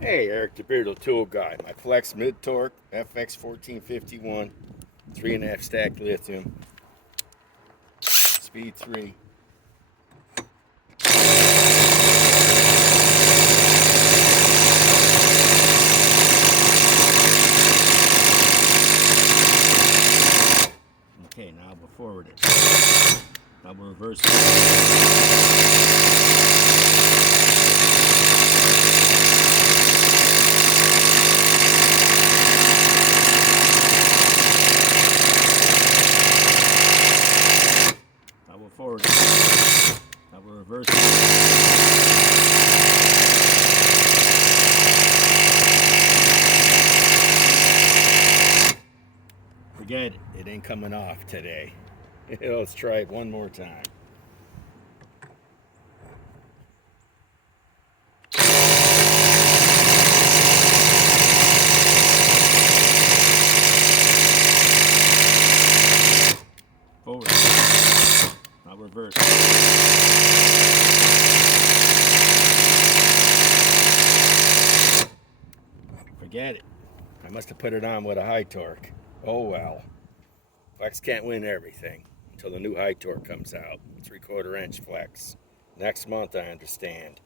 Hey, Eric the Beardle Tool Guy. My Flex Mid Torque FX 1451, 3.5 stacked lithium, speed 3. Okay, now we'll forward it. Now we'll reverse it. Now we'll forward it. Now we'll reverse it. Forget it. It ain't coming off today. Let's try it one more time. Forward. Now reverse. Forget it. I must have put it on with a high torque. Oh well. Flex can't win everything until the new high torque comes out. 3/4 inch flex. Next month, I understand.